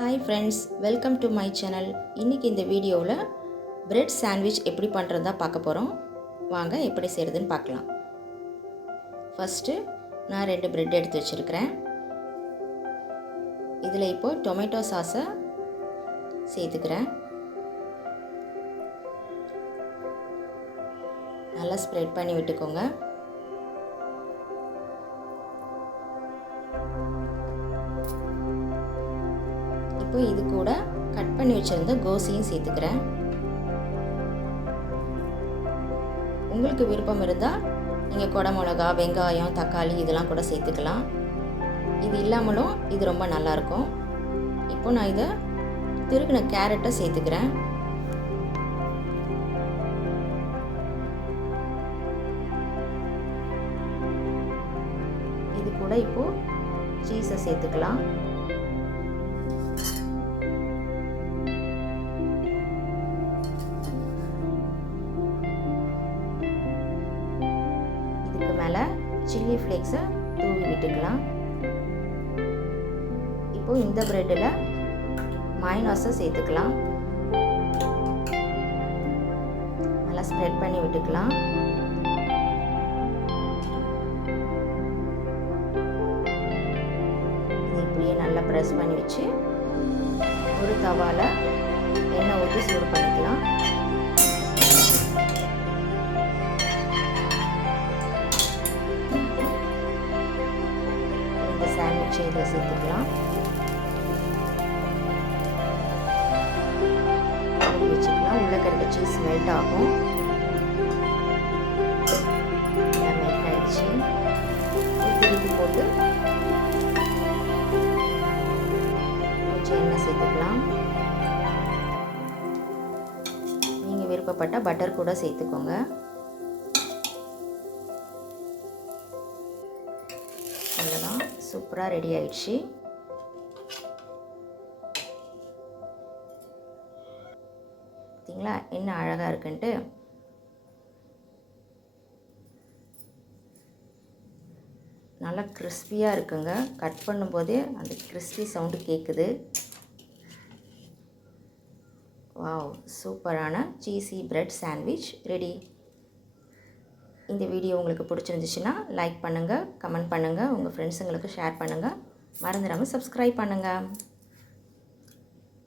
Hi friends, welcome to my channel. இன்றைக்கி இந்த வீடியோவில் பிரெட் சாண்ட்விச் எப்படி பண்ணுறதா பார்க்க போகிறோம். வாங்க எப்படி செய்கிறதுன்னு பார்க்கலாம். ஃபஸ்ட்டு நான் 2 பிரெட் எடுத்து வச்சுருக்கிறேன். இதில் இப்போது டொமேட்டோ சாஸை சேர்த்துக்கிறேன். நல்லா ஸ்ப்ரெட் பண்ணி விட்டுக்கோங்க. இப்போ இது கூட கட் பண்ணி வச்சுருந்த கோஸையும் சேர்த்துக்கிறேன். உங்களுக்கு விருப்பம் இருந்தால் நீங்கள் கொடை மிளகா, வெங்காயம், தக்காளி இதெல்லாம் கூட சேர்த்துக்கலாம். இது இல்லாமலும் இது ரொம்ப நல்லாயிருக்கும். இப்போ நான் இதை திருகின கேரட்டை சேர்த்துக்கிறேன். இது கூட இப்போது சீஸை சேர்த்துக்கலாம். இதுக்கு மேலே சில்லி ஃப்ளேக்ஸை தூவி விட்டுக்கலாம். இப்போது இந்த ப்ரெட்டில் மயோனைஸை சேர்த்துக்கலாம். நல்லா ஸ்ப்ரெட் பண்ணி விட்டுக்கலாம். இது இப்படியே நல்லா ப்ரெஸ் பண்ணி வச்சு ஒரு தவால எண்ணெய் ஊற்றி சூடு பண்ணிக்கலாம். சாண்ட்விச் இதில் சேர்த்துக்கலாம். வச்சுக்கலாம். உள்ள கருக்க சீஸ் மெல்ட் ஆகும். மெல்ட் ஆயிடுச்சு. திருப்பி போட்டு கொஞ்சம் எண்ணெய் சேர்த்துக்கலாம். நீங்கள் விருப்பப்பட்ட பட்டர் கூட சேர்த்துக்கோங்க. அவ்வளோதான், சூப்பராக ரெடி ஆயிடுச்சு. பார்த்தீங்களா என்ன அழகாக இருக்குன்ட்டு. நல்லா கிறிஸ்பியாக இருக்குங்க. கட் பண்ணும்போதே அந்த கிறிஸ்பி சவுண்டு கேட்குது. வாவ், சூப்பரான சீஸி பிரெட் சாண்ட்விச் ரெடி. இந்த வீடியோ உங்களுக்கு பிடிச்சிருந்துச்சுன்னா லைக் பண்ணுங்கள், கமெண்ட் பண்ணுங்கள், உங்கள் ஃப்ரெண்ட்ஸுங்களுக்கு ஷேர் பண்ணுங்கள். மறந்துடாமல் சப்ஸ்கிரைப் பண்ணுங்கள்.